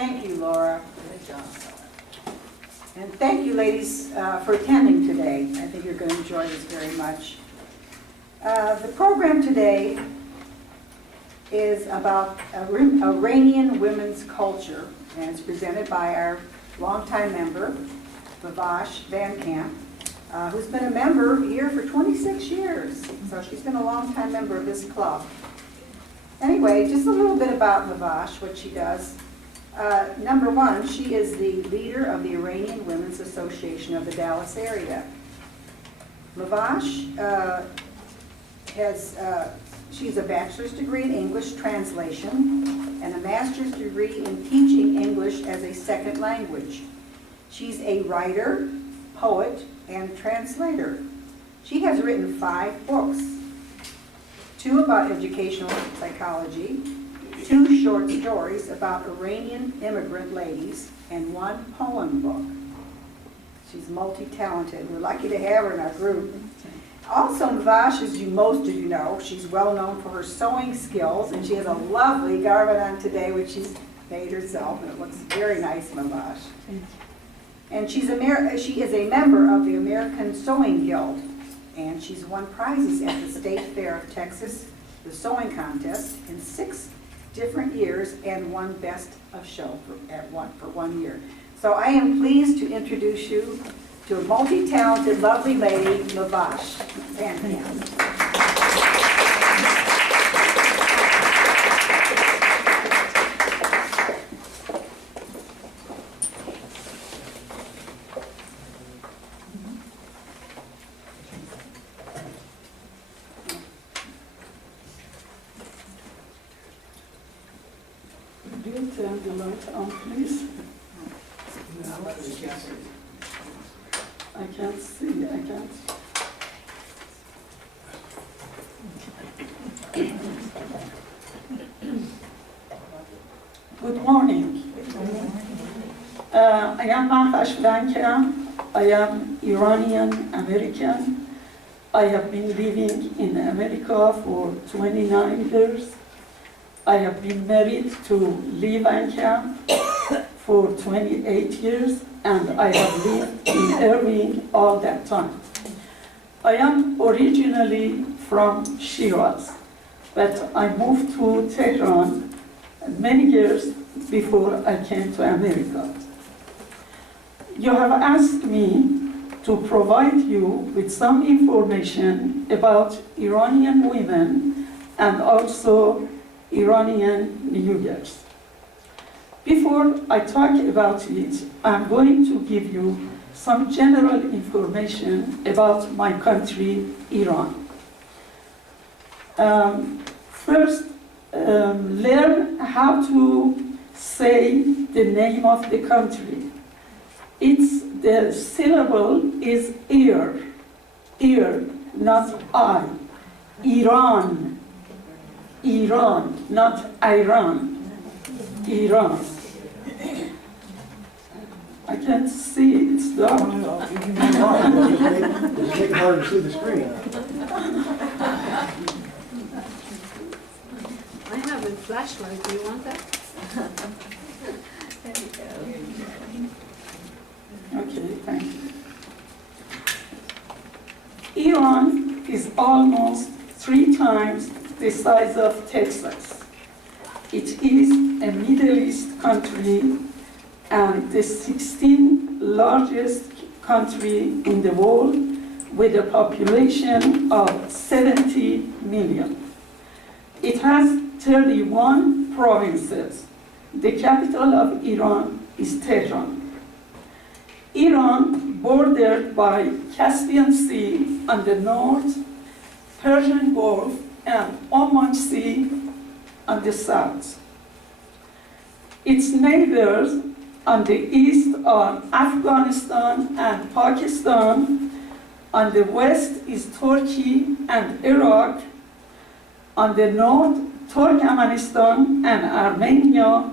Thank you, Laura. Good job. And thank you, ladies, for attending today. I think you're going to enjoy this very much. The program today is about Iranian women's culture, and it's presented by our longtime member, Mahvash VanCamp, who's been a member here for 26 years. So she's been a long-time member of this club. Anyway, just a little bit about Mahvash, what she does. Number one, she is the leader of the Iranian Women's Association of the Dallas area. Mahvash she's a bachelor's degree in English translation and a master's degree in teaching English as a second language. She's a writer, poet, and translator. She has written 5 books, 2 about educational psychology, 2 short stories about Iranian immigrant ladies, and 1 poem book. She's multi-talented. We're lucky to have her in our group. Also, Mahvash, as most of you know, she's well known for her sewing skills, and she has a lovely garment on today, which she's made herself, and it looks very nice, Mahvash. And she is a member of the American Sewing Guild, and she's won prizes at the State Fair of Texas, the sewing contest, in 6 different years, and won Best of Show for 1 year. So I am pleased to introduce you to a multi-talented, lovely lady, Mahvash VanCamp. Do you turn the light on, please? I can't see, I can't. Good morning. I am Mahvash VanCamp. I am Iranian American. I have been living in America for 29 years. I have been married to Lee VanCamp for 28 years, and I have lived in Irving all that time. I am originally from Shiraz, but I moved to Tehran many years before I came to America. You have asked me to provide you with some information about Iranian women and also Iranian New Year's. Before I talk about it, I'm going to give you some general information about my country, Iran. First, learn how to say the name of the country. The syllable is ear, not I. Iran, Iran, not Iran. Iran. I can't see, it's dark. It's getting hard to see the screen. I have a flashlight. Do you want that? There you go. Okay, thank you. Iran is almost 3 times the size of Texas. It is a Middle East country and the 16th largest country in the world with a population of 70 million. It has 31 provinces. The capital of Iran is Tehran. Iran bordered by Caspian Sea on the north, Persian Gulf, and Oman Sea on the south. Its neighbors on the east are Afghanistan and Pakistan. On the west is Turkey and Iraq. On the north, Turkmenistan and Armenia.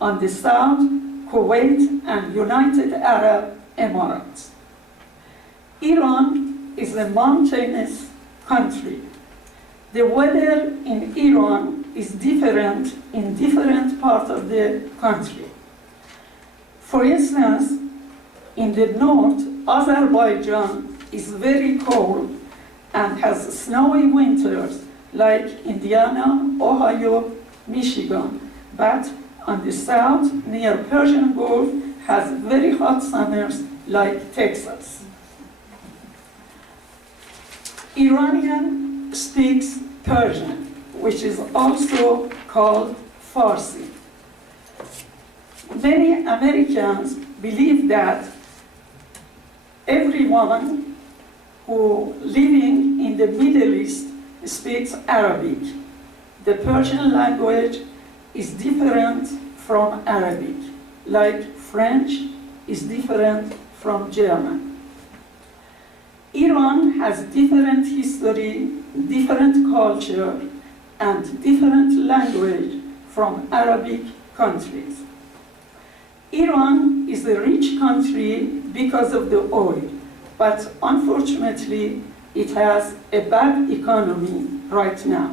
On the south, Kuwait and United Arab Emirates. Iran is a mountainous country. The weather in Iran is different in different parts of the country. For instance, in the north, Azerbaijan is very cold and has snowy winters like Indiana, Ohio, Michigan. But on the south, near Persian Gulf, has very hot summers like Texas. Iranian speaks Persian, which is also called Farsi. Many Americans believe that everyone who living in the Middle East speaks Arabic. The Persian language is different from Arabic, like French is different from German. Iran has different history, different culture, and different language from Arabic countries. Iran is a rich country because of the oil, but unfortunately, it has a bad economy right now.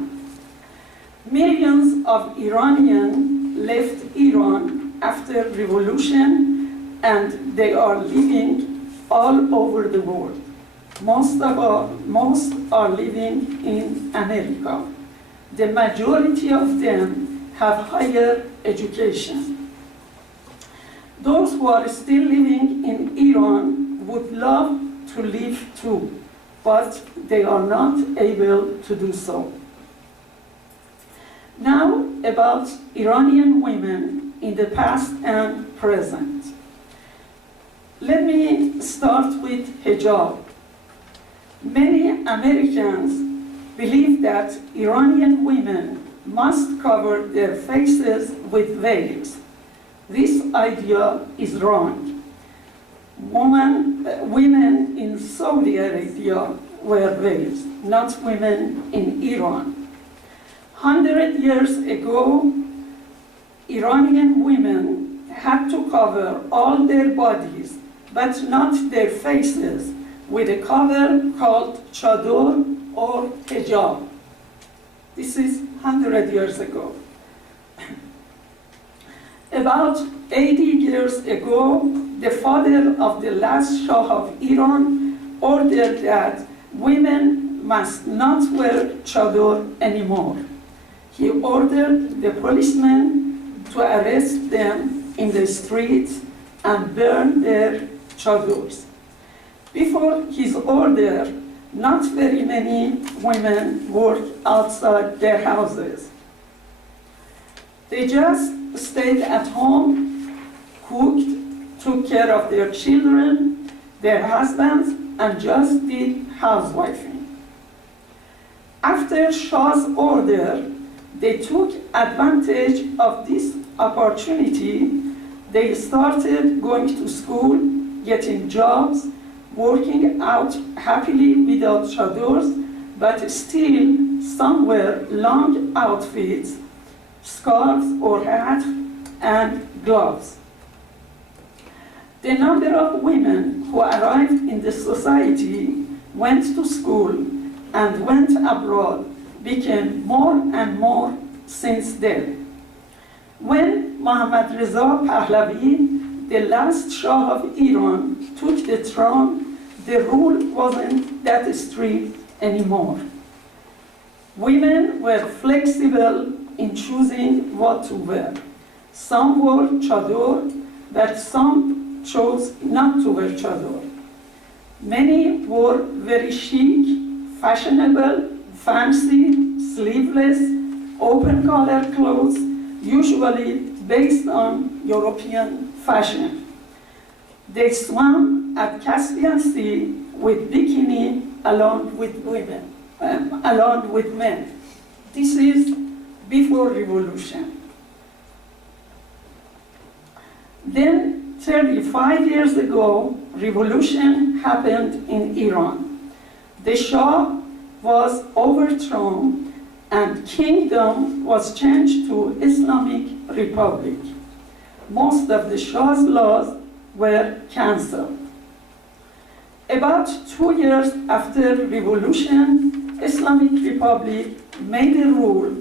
Millions of Iranians left Iran after revolution, and they are living all over the world. Most are living in America. The majority of them have higher education. Those who are still living in Iran would love to live too, but they are not able to do so. Now, about Iranian women in the past and present. Let me start with hijab. Many Americans believe that Iranian women must cover their faces with veils. This idea is wrong. Women in Saudi Arabia wear veils, not women in Iran. 100 years ago, Iranian women had to cover all their bodies, but not their faces, with a cover called chador or hijab. This is 100 years ago. About 80 years ago, the father of the last Shah of Iran ordered that women must not wear chador anymore. He ordered the policemen to arrest them in the streets and burn their chadors. Before his order, not very many women worked outside their houses. They just stayed at home, cooked, took care of their children, their husbands, and just did housewifing. After Shah's order, they took advantage of this opportunity. They started going to school, getting jobs, working out happily without chadors, but still some wear long outfits, scarves or hats, and gloves. The number of women who arrived in the society, went to school, and went abroad became more and more since then. When Mohammad Reza Pahlavi, the last Shah of Iran, took the throne, the rule wasn't that strict anymore. Women were flexible in choosing what to wear. Some wore chador, but some chose not to wear chador. Many wore very chic, fashionable, fancy, sleeveless, open collar clothes, usually based on European fashion. They swam at Caspian Sea with bikini along with men. This is before revolution. Then 35 years ago, revolution happened in Iran. The Shah was overthrown and kingdom was changed to Islamic Republic. Most of the Shah's laws were cancelled. About 2 years after revolution, Islamic Republic made a rule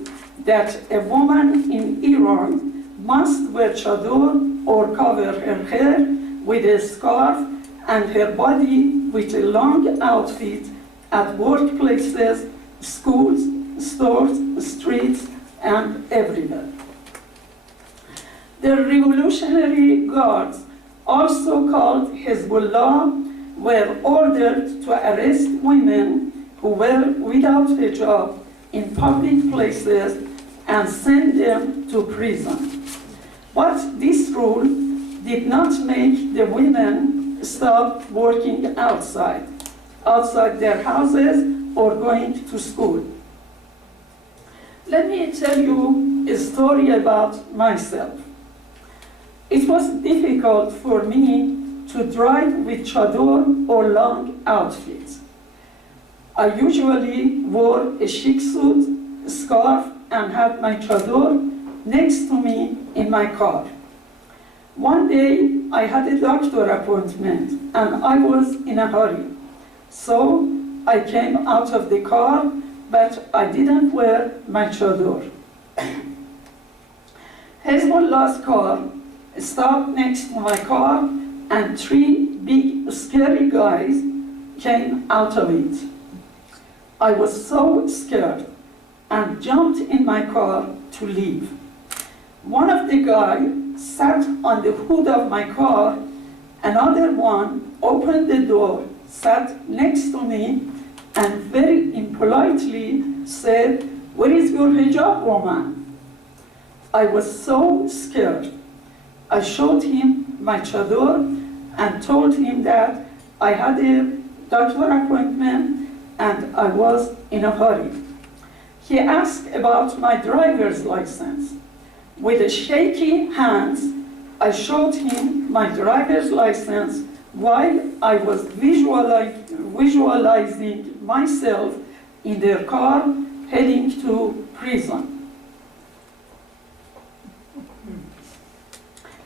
that a woman in Iran must wear chador or cover her hair with a scarf and her body with a long outfit at workplaces, schools, stores, streets, and everywhere. The Revolutionary Guards, also called Hezbollah, were ordered to arrest women who were without hijab in public places and send them to prison. But this rule did not make the women stop working outside their houses or going to school. Let me tell you a story about myself. It was difficult for me to drive with chador or long outfits. I usually wore a chic suit, a scarf, and had my chador next to me in my car. One day, I had a doctor appointment and I was in a hurry. So I came out of the car, but I didn't wear my chador. Hezbollah's car stopped next to my car and 3 big scary guys came out of it. I was so scared and jumped in my car to leave. One of the guys sat on the hood of my car, another one opened the door, sat next to me, and very impolitely said, "Where is your hijab, woman?" I was so scared. I showed him my chador and told him that I had a doctor appointment and I was in a hurry. He asked about my driver's license. With shaky hands, I showed him my driver's license while I was visualizing myself in their car heading to prison.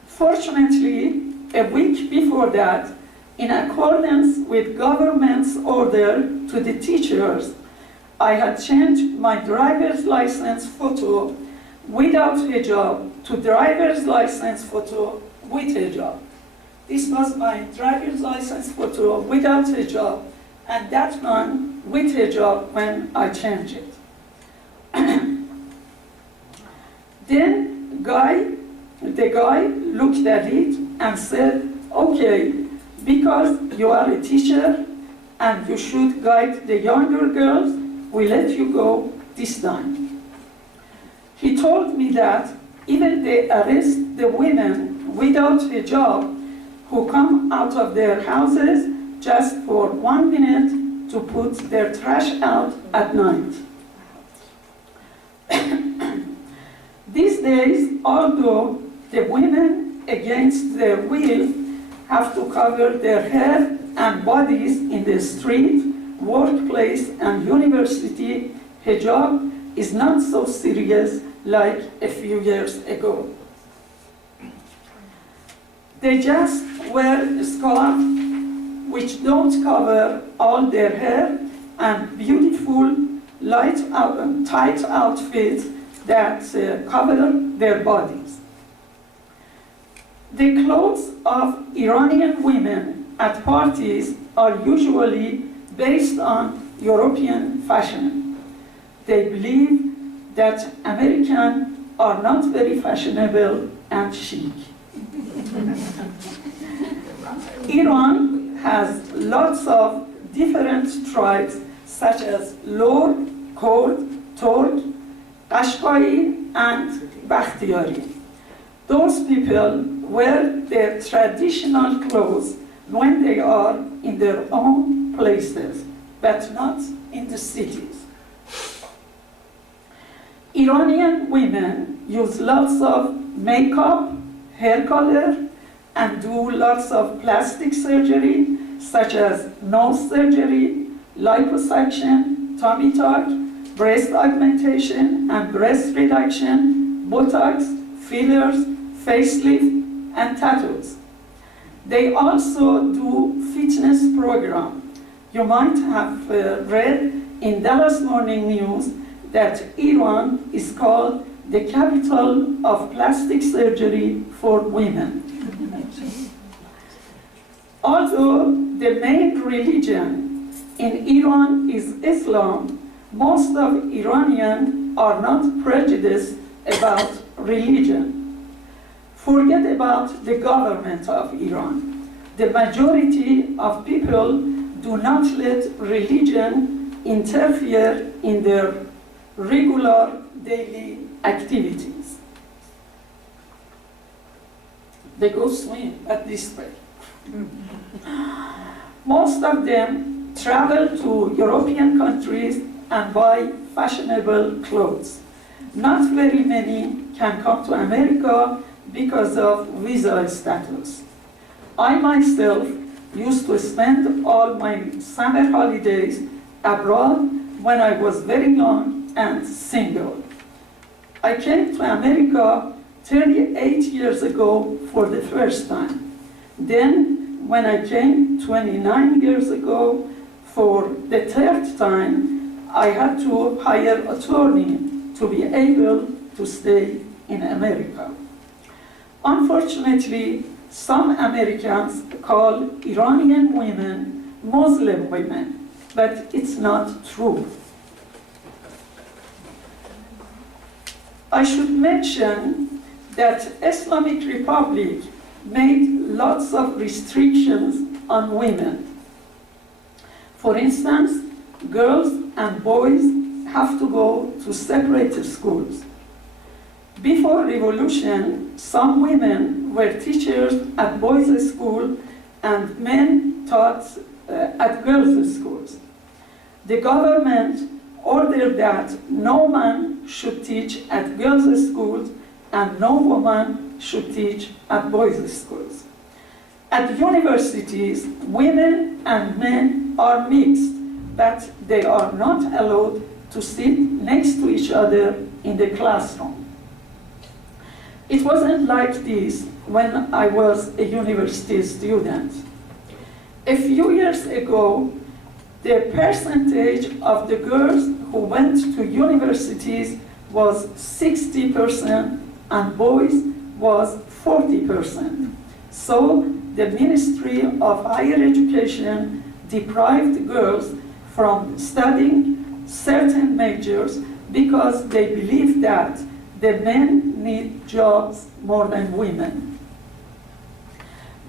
Fortunately, a week before that, in accordance with government's order to the teachers, I had changed my driver's license photo without hijab to driver's license photo with hijab. This was my driver's license photo without hijab, and that one with hijab when I changed it. Then the guy looked at it and said, "Okay, because you are a teacher and you should guide the younger girls, we let you go this time." He told me that even they arrest the women without hijab who come out of their houses just for 1 minute to put their trash out at night. These days, although the women against their will have to cover their hair and bodies in the street, workplace, and university, hijab is not so serious like a few years ago. They just wear a scarf which don't cover all their hair and beautiful tight outfits that cover their bodies. The clothes of Iranian women at parties are usually based on European fashion. They believe that Americans are not very fashionable and chic. Iran has lots of different tribes such as Lor, Kurd, Turk, Qashqai, and Bakhtiyari. Those people wear their traditional clothes when they are in their own places, but not in the cities. Iranian women use lots of makeup, hair color, and do lots of plastic surgery, such as nose surgery, liposuction, tummy tuck, breast augmentation and breast reduction, Botox, fillers, facelift, and tattoos. They also do fitness program. You might have read in Dallas Morning News that Iran is called the capital of plastic surgery for women. Although the main religion in Iran is Islam, most of Iranians are not prejudiced about religion. Forget about the government of Iran. The majority of people do not let religion interfere in their regular daily activities. They go swim at this rate. Most of them travel to European countries and buy fashionable clothes. Not very many can come to America because of visa status. I myself used to spend all my summer holidays abroad when I was very young and single. I came to America 38 years ago for the first time. Then, when I came 29 years ago for the third time, I had to hire an attorney to be able to stay in America. Unfortunately, some Americans call Iranian women Muslim women, but it's not true. I should mention that Islamic Republic made lots of restrictions on women. For instance, girls and boys have to go to separate schools. Before revolution, some women were teachers at boys' school and men taught at girls' schools. The government ordered that no man should teach at girls' schools and no woman should teach at boys' schools. At universities, women and men are mixed, but they are not allowed to sit next to each other in the classroom. It wasn't like this when I was a university student. A few years ago, the percentage of the girls who went to universities was 60% and boys was 40%. So the Ministry of Higher Education deprived girls from studying certain majors because they believe that the men need jobs more than women.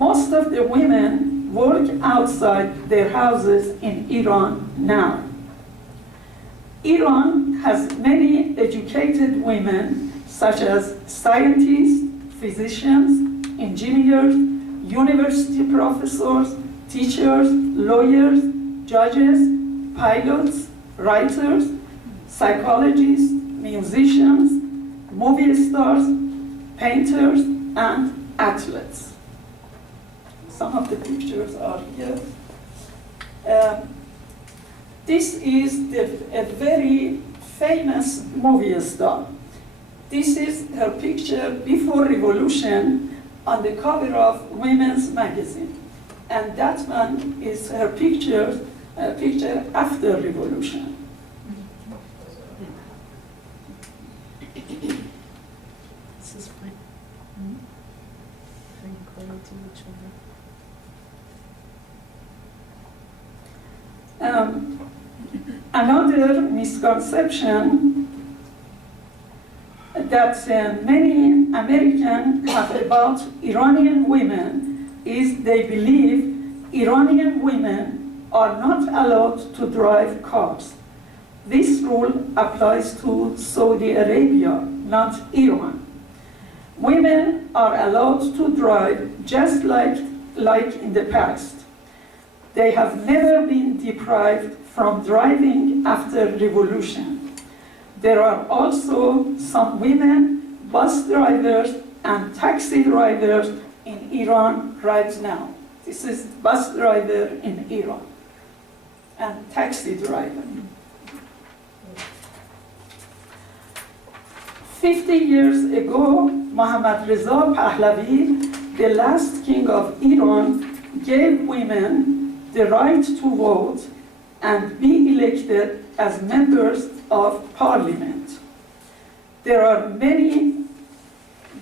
Most of the women work outside their houses in Iran now. Iran has many educated women such as scientists, physicians, engineers, university professors, teachers, lawyers, judges, pilots, writers, psychologists, musicians, movie stars, painters, and athletes. Some of the pictures are here. This is a very famous movie star. This is her picture before revolution on the cover of Women's Magazine. And that one is her picture after revolution. This is fine. Bring quality which one? Another misconception that many Americans have about Iranian women is they believe Iranian women are not allowed to drive cars. This rule applies to Saudi Arabia, not Iran. Women are allowed to drive just like in the past. They have never been deprived from driving after revolution. There are also some women bus drivers and taxi drivers in Iran right now. This is bus driver in Iran and taxi driver. 50 years ago, Mohammad Reza Pahlavi, the last king of Iran, gave women the right to vote and be elected as members of parliament. There are many,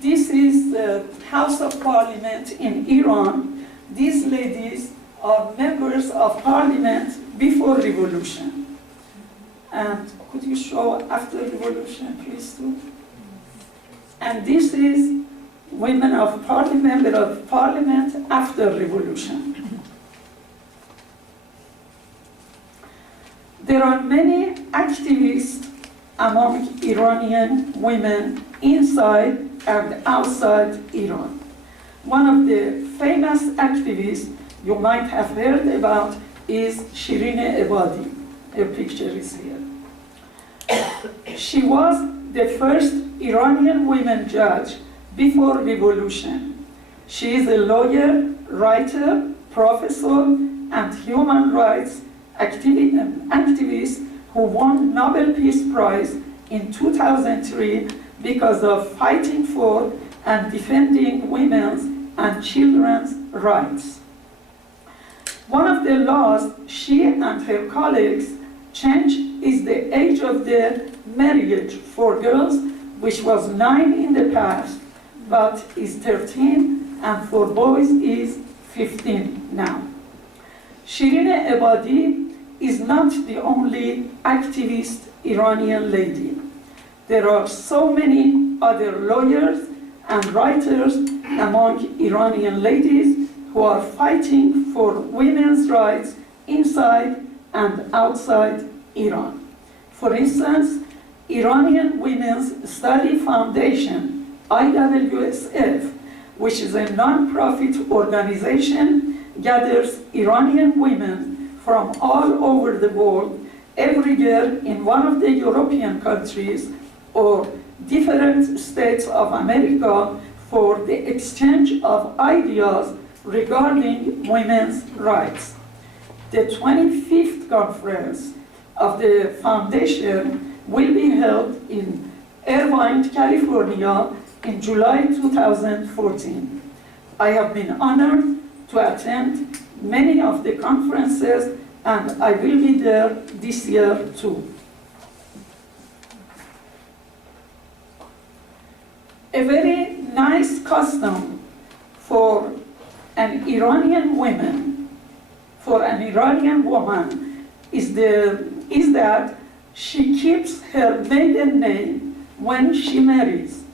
this is the House of Parliament in Iran. These ladies are members of parliament before revolution. And could you show after revolution, please, too? And this is women of parliament, member of parliament after revolution. There are many activists among Iranian women inside and outside Iran. One of the famous activists you might have heard about is Shirin Ebadi. Her picture is here. She was the first Iranian women judge before revolution. She is a lawyer, writer, professor, and human rights activist who won Nobel Peace Prize in 2003 because of fighting for and defending women's and children's rights. One of the laws she and her colleagues changed is the age of the marriage for girls, which was 9 in the past, but is 13, and for boys is 15 now. Shirin Ebadi is not the only activist Iranian lady. There are so many other lawyers and writers among Iranian ladies who are fighting for women's rights inside and outside Iran. For instance, Iranian Women's Study Foundation, IWSF, which is a non-profit organization, gathers Iranian women from all over the world every year in one of the European countries or different states of America for the exchange of ideas regarding women's rights. The 25th conference of the foundation will be held in Irvine, California in July 2014. I have been honored to attend many of the conferences, and I will be there this year too. A very nice custom for an Iranian woman, for an Iranian woman, is that she keeps her maiden name when she marries.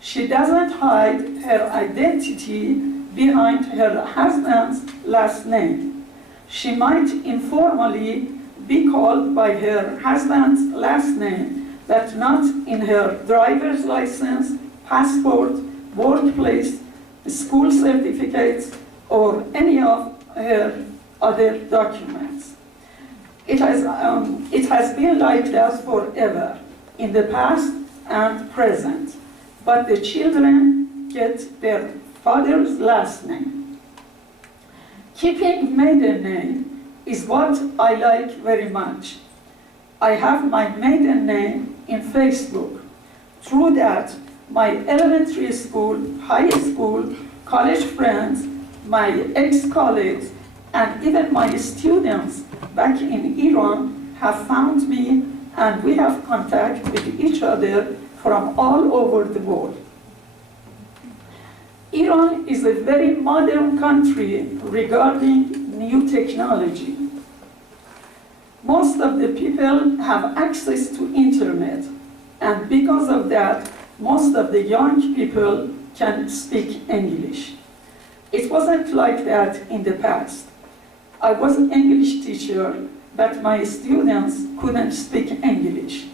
She doesn't hide her identity behind her husband's last name. She might informally be called by her husband's last name, but not in her driver's license, passport, workplace, school certificates, or any of her other documents. It has been like that forever, in the past and present, but the children get their father's last name. Keeping maiden name is what I like very much. I have my maiden name in Facebook. Through that, my elementary school, high school, college friends, my ex-colleagues, and even my students back in Iran have found me, and we have contact with each other from all over the world. Iran is a very modern country regarding new technology. Most of the people have access to internet, and because of that, most of the young people can speak English. It wasn't like that in the past. I was an English teacher, but my students couldn't speak English.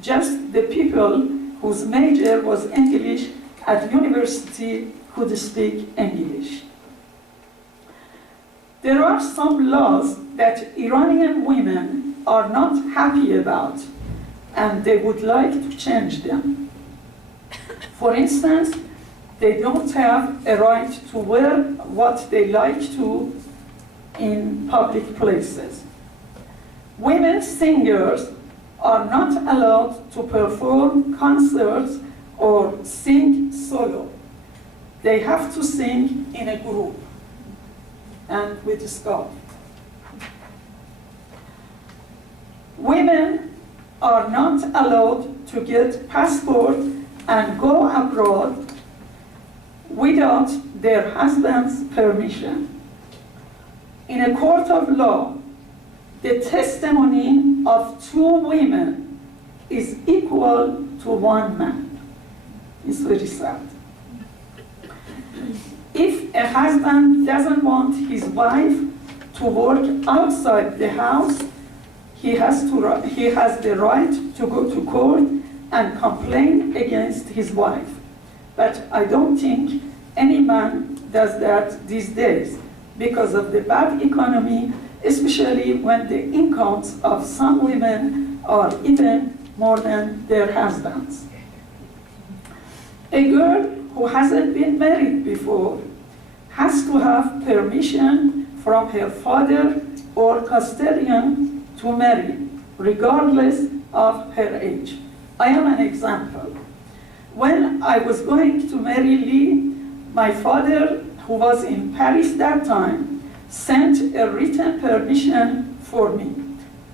Just the people whose major was English at university could speak English. There are some laws that Iranian women are not happy about, and they would like to change them. For instance, they don't have a right to wear what they like to in public places. Women singers are not allowed to perform concerts or sing solo. They have to sing in a group and with scarf. Women are not allowed to get passport and go abroad without their husband's permission. In a court of law, the testimony of 2 women is equal to 1 man. It's very sad. If a husband doesn't want his wife to work outside the house, he has the right to go to court and complain against his wife. But I don't think any man does that these days because of the bad economy, especially when the incomes of some women are even more than their husbands. A girl who hasn't been married before has to have permission from her father or custodian to marry, regardless of her age. I am an example. When I was going to marry Lee, my father, who was in Paris that time, sent a written permission for me.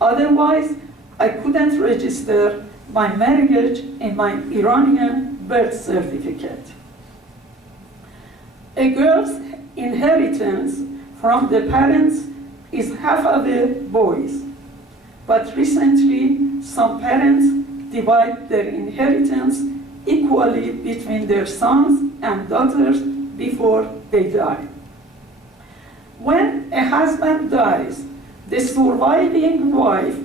Otherwise, I couldn't register my marriage in my Iranian birth certificate. A girl's inheritance from the parents is half of a boy's, but recently some parents divide their inheritance equally between their sons and daughters before they die. When a husband dies, the surviving wife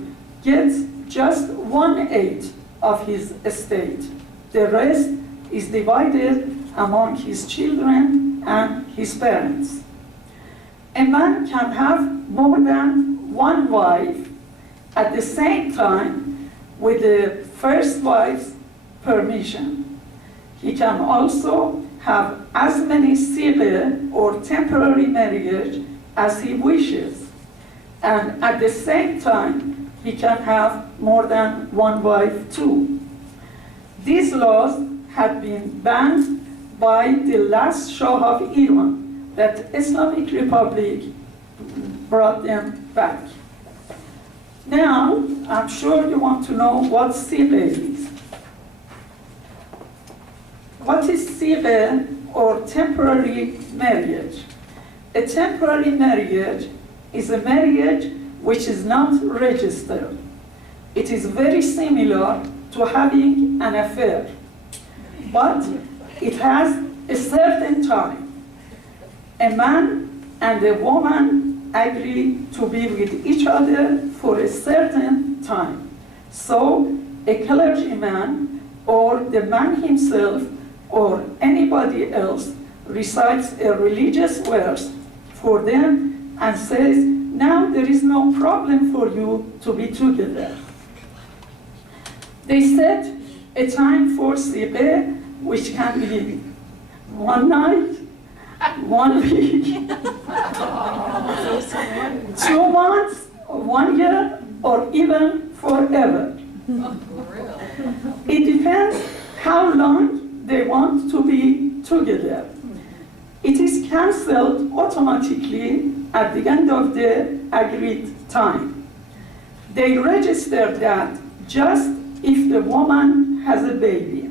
gets just 1/8 of his estate. The rest is divided among his children and his parents. A man can have more than 1 wife at the same time with the first wife's permission. He can also have as many civil or temporary marriage as he wishes. And at the same time, he can have more than 1 wife too. These laws had been banned by the last Shah of Iran, that Islamic Republic brought them back. Now, I'm sure you want to know what sigha is. What is sigha or temporary marriage? A temporary marriage is a marriage which is not registered. It is very similar to having an affair, but it has a certain time. A man and a woman agree to be with each other for a certain time. So a clergyman or the man himself or anybody else recites a religious verse for them and says, now there is no problem for you to be together. They set a time for sigha, which can be 1 night, 1 week, 2 months, 1 year, or even forever. It depends how long they want to be together. It is cancelled automatically at the end of the agreed time. They register that just if the woman has a baby.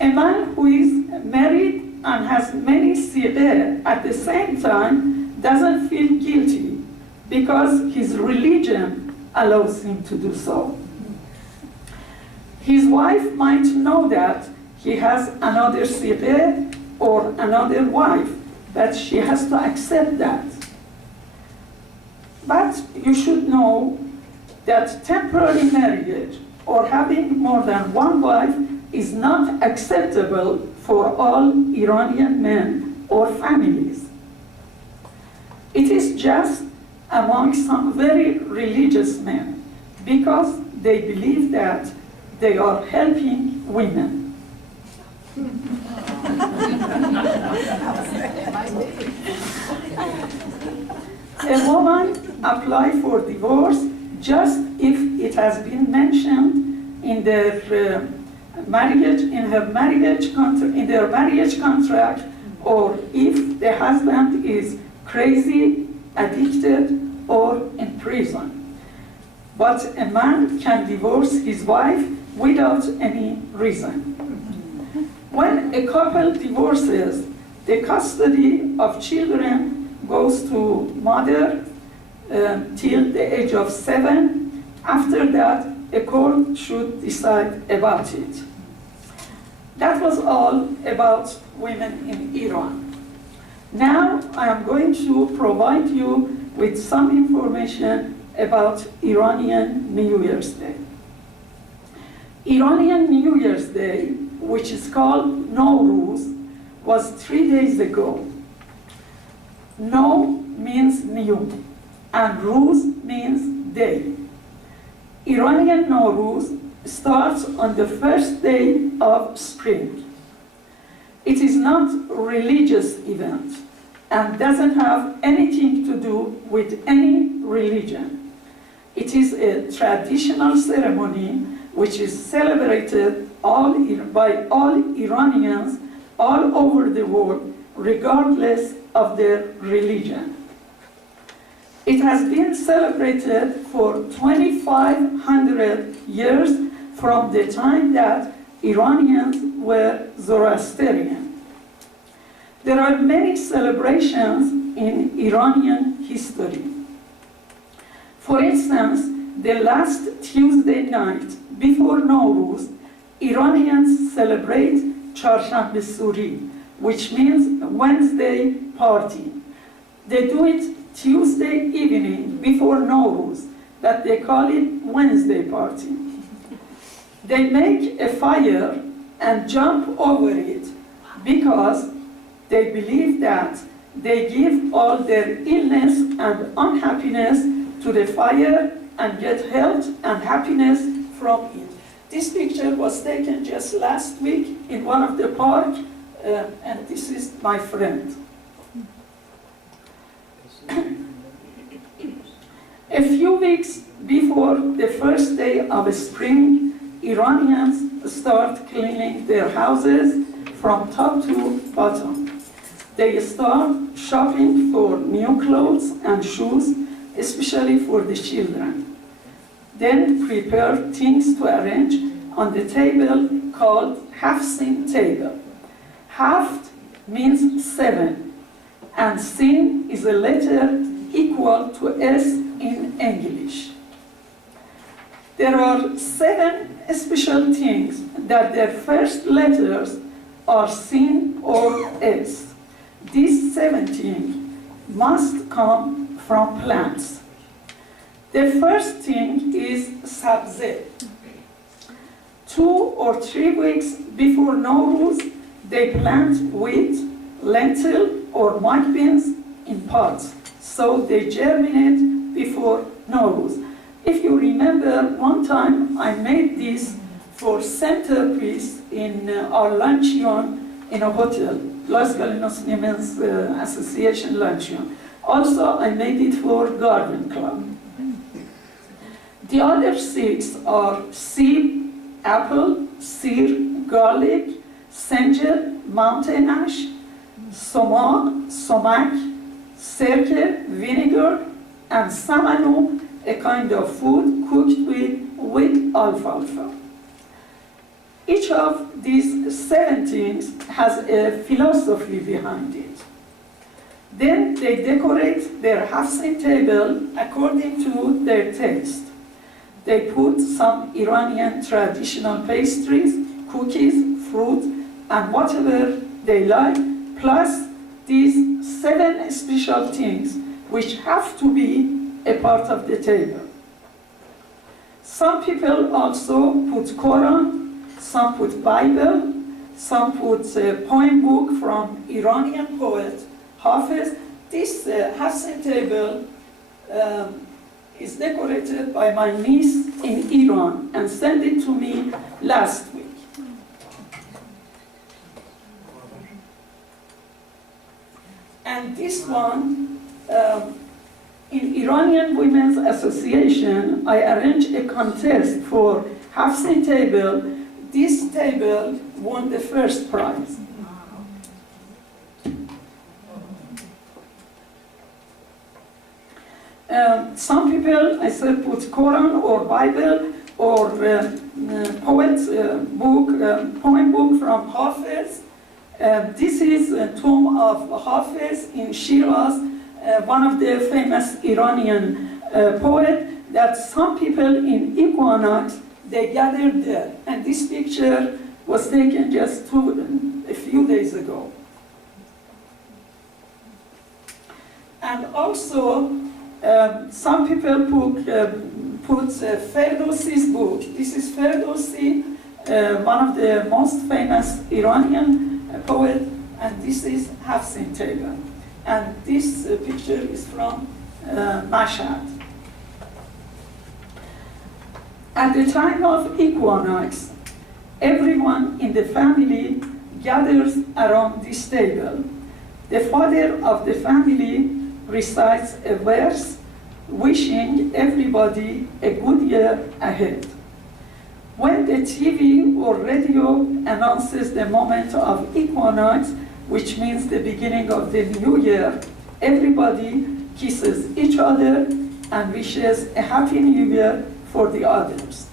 A man who is married and has many sigha at the same time doesn't feel guilty because his religion allows him to do so. His wife might know that he has another sigha or another wife, but she has to accept that. But you should know that temporary marriage or having more than 1 wife is not acceptable for all Iranian men or families. It is just among some very religious men because they believe that they are helping women. A woman applies for divorce just if it has been mentioned in their in their marriage contract, or if the husband is crazy, addicted, or in prison. but a man can divorce his wife without any reason. When a couple divorces, the custody of children goes to mother till the age of 7. After that, a court should decide about it. That was all about women in Iran. Now I am going to provide you with some information about Iranian New Year's Day. Iranian New Year's Day, which is called NowRuz, was 3 days ago. No means new, and Ruz means day. Iranian NowRuz starts on the first day of spring. It is not a religious event and doesn't have anything to do with any religion. It is a traditional ceremony which is celebrated by all Iranians all over the world, regardless of their religion. It has been celebrated for 2,500 years from the time that Iranians were Zoroastrian. There are many celebrations in Iranian history. For instance, the last Tuesday night before Nowruz, Iranians celebrate Charshanbe Suri, which means Wednesday party. They do it Tuesday evening before Nowruz, that they call it Wednesday party. They make a fire and jump over it because they believe that they give all their illness and unhappiness to the fire and get health and happiness from it. This picture was taken just last week in one of the parks, and this is my friend. A few weeks before the first day of spring, Iranians start cleaning their houses from top to bottom. They start shopping for new clothes and shoes, especially for the children. Then prepare things to arrange on the table called Hafsin table. Haft means 7, and Sin is a letter equal to S in English. There are 7 special things that their first letters are Sin or S. These 7 things must come from plants. The first thing is sabze. 2 or 3 weeks before Nowruz, they plant wheat, lentil, or mung beans in pots, so they germinate before Nowruz. If you remember, one time I made this for centerpiece in our luncheon in a hotel, Las Colinas Women's Association luncheon. Also, I made it for Garden Club. The other seeds are seed, apple, sear, garlic, senjer, mountain ash, sumac, sirke, vinegar, and samanu, a kind of food cooked with alfalfa. Each of these 7 things has a philosophy behind it. Then they decorate their Hafsin table according to their taste. They put some Iranian traditional pastries, cookies, fruit, and whatever they like, plus these 7 special things which have to be a part of the table. Some people also put Quran, some put Bible, some put a poem book from Iranian poet Hafiz. This Hafsin table is decorated by my niece in Iran and sent it to me last week. And this one, in Iranian Women's Association, I arranged a contest for Hafsin table. This table won the first prize. Some people, I said, put Quran or Bible or poem book from Hafiz. This is a tomb of Hafiz in Shiraz, one of the famous Iranian poet, that some people in equinox, they gathered there. And this picture was taken just a few days ago. And also, some people put Ferdowsi's book. This is Ferdowsi, one of the most famous Iranian poet, and this is Hafsin table. And this picture is from Mashhad. At the time of equinox, everyone in the family gathers around this table. The father of the family recites a verse wishing everybody a good year ahead. When the TV or radio announces the moment of equinox, which means the beginning of the new year, everybody kisses each other and wishes a happy new year for the others.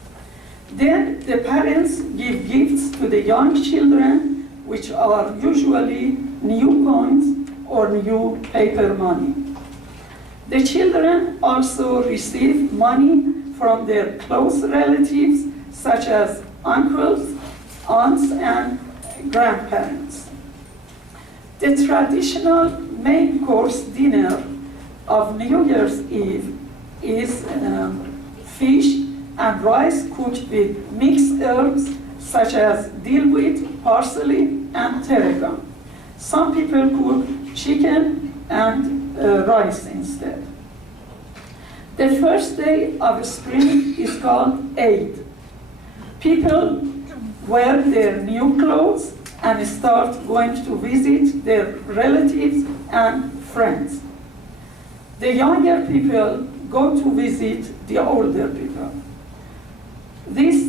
Then the parents give gifts to the young children, which are usually new coins or new paper money. The children also receive money from their close relatives, such as uncles, aunts, and grandparents. The traditional main course dinner of New Year's Eve is fish and rice cooked with mixed herbs such as dilwit, parsley, and tarragon. Some people cook chicken and rice instead. The first day of spring is called Eid. People wear their new clothes and start going to visit their relatives and friends. The younger people go to visit the older people. This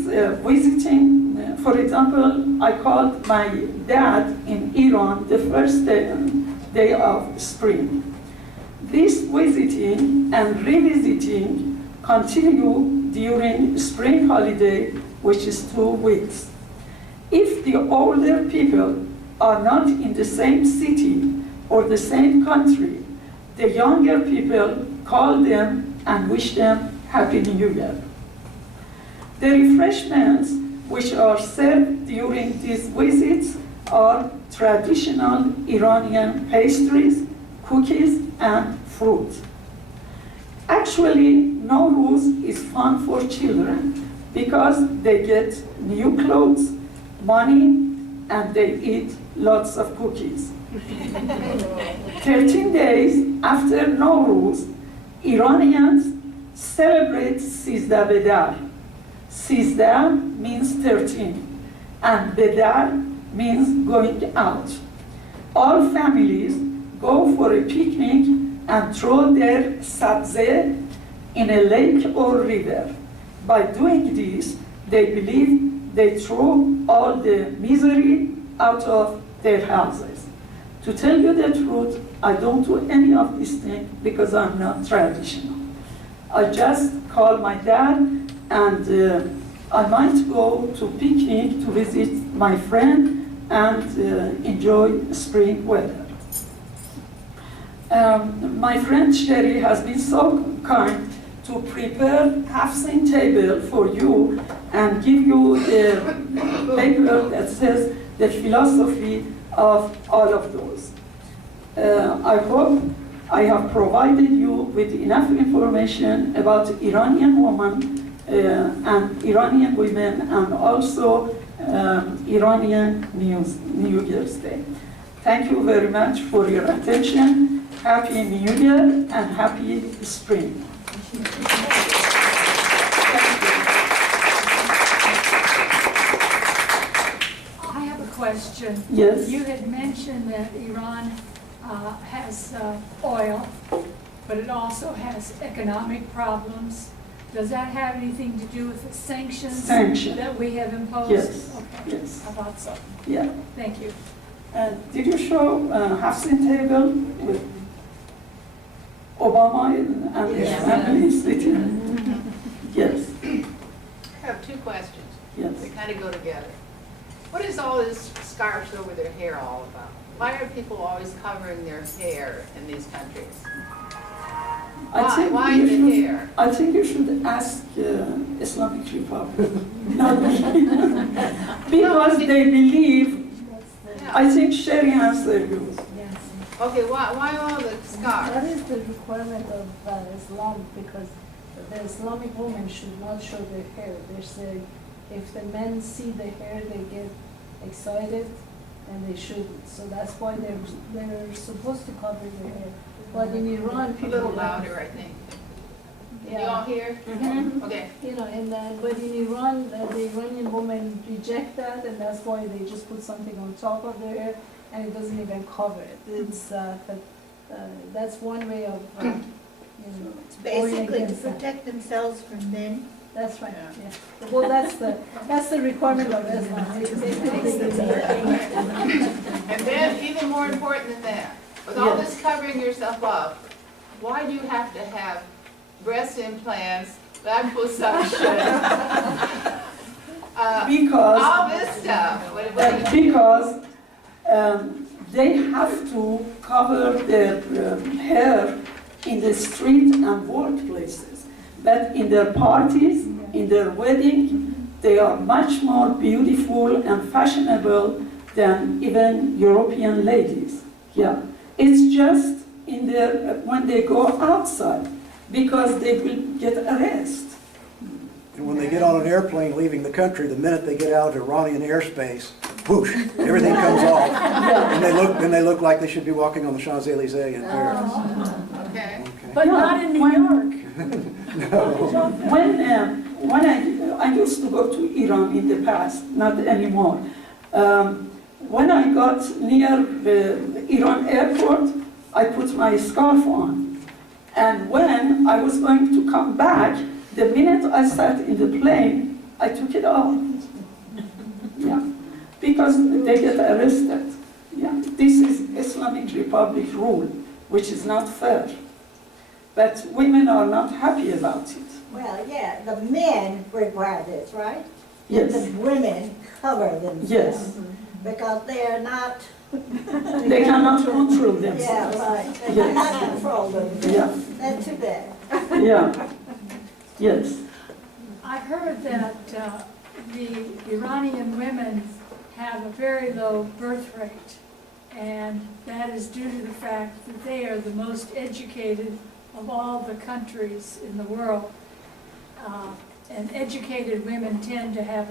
visiting, for example, I called my dad in Iran the first day of spring. This visiting and revisiting continue during spring holiday, which is 2 weeks. If the older people are not in the same city or the same country, the younger people call them and wish them Happy New Year. The refreshments which are served during these visits are traditional Iranian pastries, cookies, and fruit. Actually, NowRuz is fun for children because they get new clothes, money, and they eat lots of cookies. 13 days after NowRuz, Iranians celebrate Sizdah Bedar. Sizdah means 13, and Bedar means going out. All families go for a picnic and throw their sabzeh in a lake or river. By doing this, they believe they throw all the misery out of their houses. To tell you the truth, I don't do any of these things because I'm not traditional. I just call my dad and I might go to picnic to visit my friend and enjoy spring weather. My friend Sherry has been so kind to prepare Hafsin table for you and give you the paper that says the philosophy of all of those. I hope I have provided you with enough information about Iranian women and Iranian women and also Iranian New Year's Day. Thank you very much for your attention. Happy New Year and happy spring. I have a question. Yes. You had mentioned that Iran has oil, but it also has economic problems. Does that have anything to do with the sanctions that we have imposed? Yes. Okay. Yes. I thought so. Yeah. Thank you. Did you show Hafsin table with Obama and his family sitting. Yes, I have two questions. yes. They kind of go together. What is all this scarves over their hair all about? Why are people always covering their hair in these countries? Why you the should- hair? I think you should ask Islamic Republic, not me. Because they believe, Yeah. I think Sharia has their views. Okay, why all the That scarves? is the requirement of Islam, because the Islamic women should not show their hair. They say if the men see the hair, they get excited, and they shouldn't. So that's why they're supposed to cover their hair. But in Iran, A people little louder, I think. Can you all hear? Okay. You know, but in Iran, the Iranian women reject that, and that's why they just put something on top of their hair, and it doesn't even cover it. It's that's one way of It's basically to orienting them. protect themselves from men. That's right. Yeah. Well, that's the requirement of Islam. And then, even more important than that, with all this covering yourself up, why do you have to have breast implants, liposuction, Because all this stuff? because they have to cover their hair in the street and workplaces. But in their parties, in their wedding, they are much more beautiful and fashionable than even European ladies. Yeah, it's just in their when they go outside because they will get arrested. And when they get on an airplane leaving the country, the minute they get out of Iranian airspace, whoosh, everything comes off. And they look like they should be walking on the Champs-Élysées in Paris. Okay. Okay. But not in New York. When I used to go to Iran in the past, not anymore. When I got near the Iran airport, I put my scarf on. And when I was going to come back, the minute I sat in the plane, I took it off. Yeah, because they get arrested. Yeah, this is Islamic Republic rule, which is not fair. But women are not happy about it. Well, yeah, the men require this, right? Yes. The women cover themselves. Yes. Because they are not, They cannot control yeah, themselves. right, they Yes. cannot control themselves. Yeah, That's too bad. yeah, yes. I heard that the Iranian women have a very low birth rate, and that is due to the fact that they are the most educated of all the countries in the world. And educated women tend to have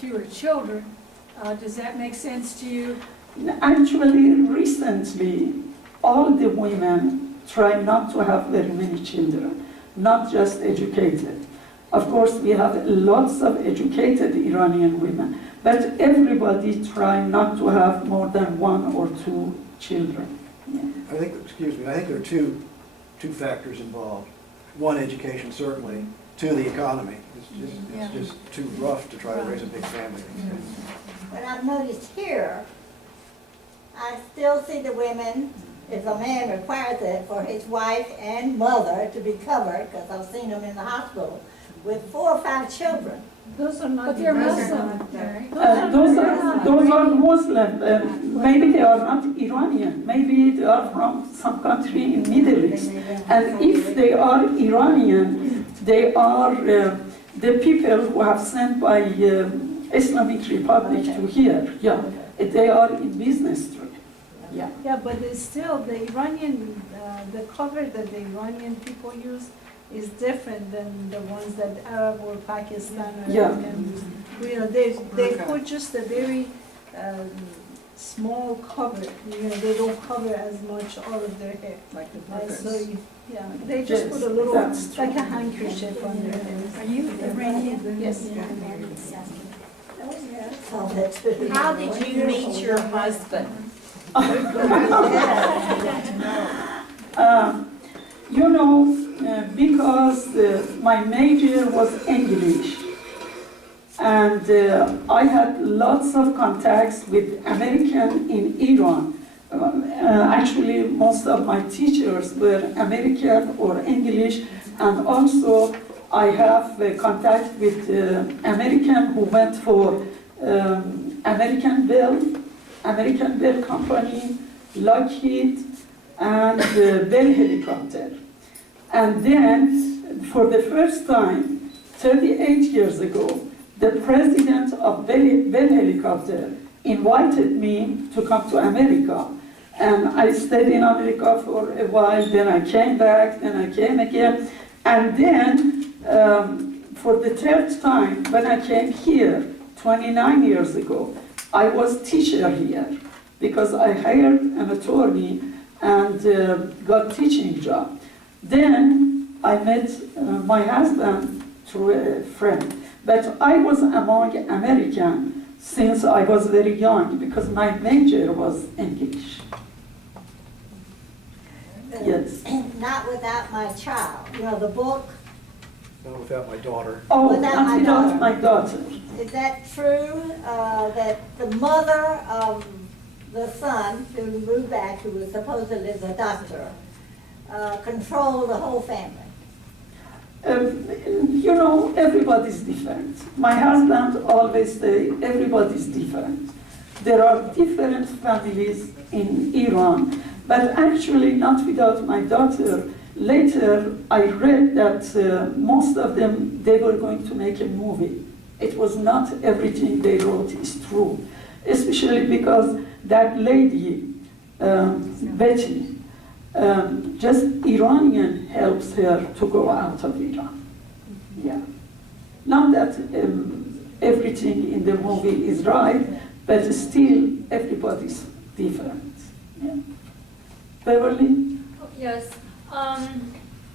fewer children. Does that make sense to you? Actually, recently, all the women try not to have very many children, not just educated. Of course, we have lots of educated Iranian women, but everybody try not to have more than 1 or 2 children. Yeah. I think, excuse me, I think there are two factors involved. One, education certainly. Two, the economy. It's just too rough to try to raise a big family. But I've noticed here, I still see the women, if a man requires it for his wife and mother to be covered, because I've seen them in the hospital, with 4 or 5 children. Those are not. But they're Muslim. Muslim, Mary. Those are Muslim. Maybe they are not Iranian. Maybe they are from some country in Middle East. And if they are Iranian, they are the people who have sent by Islamic Republic to here. Yeah, they are in business trip. Yeah. Yeah, but it's still the Iranian, the cover that the Iranian people use is different than the ones that Arab or Pakistan or Yeah. American use. You know, they put just a very small cover. You know, they don't cover as much all of their hair. Like the So yeah, they just Yes, put a little that's true. like a handkerchief on their hair. Are you Iranian? Yes. Oh, that's really How did you meet your husband? You know, because my major was English, and I had lots of contacts with American in Iran. Actually, most of my teachers were American or English, and also I have contact with American who went for American Bell Company, Lockheed, and Bell Helicopter. And then, for the first time, 38 years ago, the president of Bell Helicopter invited me to come to America. And I stayed in America for a while, then I came back, then I came again. And then, for the third time, when I came here 29 years ago, I was teacher here because I hired an attorney and got teaching job. Then I met my husband through a friend. But I was among American since I was very young because my major was English. Yes. Not without my child, you know, the book, Not without my daughter. Oh, Without not my without daughter. my daughter. is that true, that the mother of the son who moved back, who was supposedly the doctor, controlled the whole family? You know, everybody's different. My husband always say everybody's different. There are different families in Iran, but actually not without my daughter. Later, I read that most of them, they were going to make a movie. It was not everything they wrote is true, especially because that lady, Betty, just Iranian helps her to go out of Iran. Yeah. Not that everything in the movie is right, but still everybody's different. Yeah. Beverly? Yes,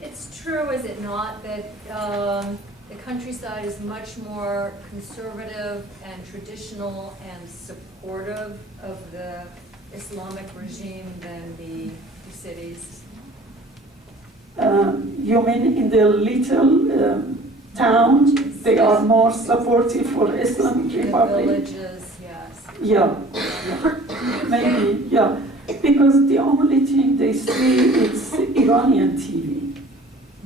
it's true, is it not, that the countryside is much more conservative and traditional and supportive of the Islamic regime than the cities? You mean in the little towns, they are more supportive for Islamic The Republic? villages, yes. Yeah, maybe, yeah. Because the only thing they see is Iranian TV.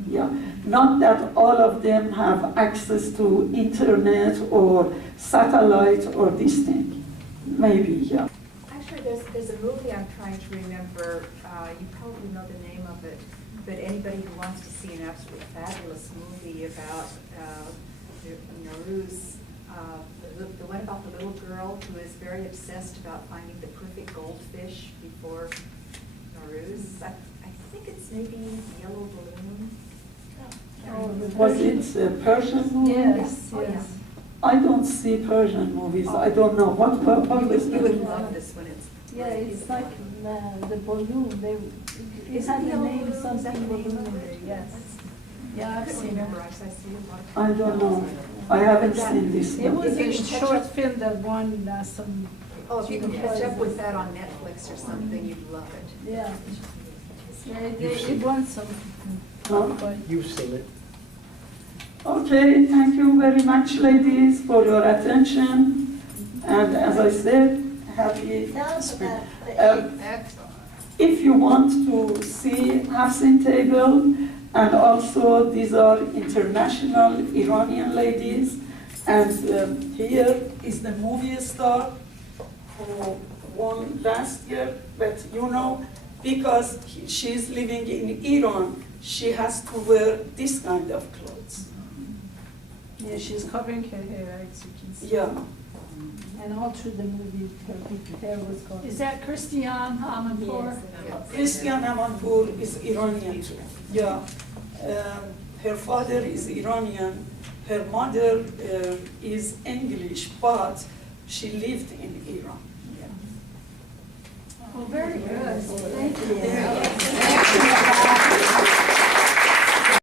Yeah, not that all of them have access to internet or satellite or this thing. Maybe, yeah. Actually, there's a movie I'm trying to remember, you probably know the name of it, but anybody who wants to see an absolutely fabulous movie about NowRuz, the one about the little girl who is very obsessed about finding the perfect goldfish before NowRuz. I think it's maybe Yellow Balloon. Was it a Persian movie? Yes, Oh, yeah. yes. I don't see Persian movies. I don't know. What was You would it? love this one. It's Yeah, it's like the balloon, it had the name, something balloon in there, yes. Yeah, I I've couldn't seen remember, it. I see a lot of. I don't know. I haven't seen this It one. was If you a can catch short up- film that won some, Oh, if you can catch up with that on Netflix or something, you'd love it. yeah. It won some. Huh? but- You've seen it. Okay, thank you very much, ladies, for your attention. And as I said, happy. Tell us about Um, Excellent. If you want to see Hafsin table, and also these are international Iranian ladies, and here is the movie star who won last year, but you know, because she's living in Iran, she has to wear this kind of clothes. Yeah, she's covering her hair, as you can see. Yeah. And all through the movie, her hair was covered. Is that Christiane Amanpour? Christian Amanpour is Iranian too. Yeah. Her father is Iranian. Her mother is English, but she lived in Iran. Well, very good. Thank you.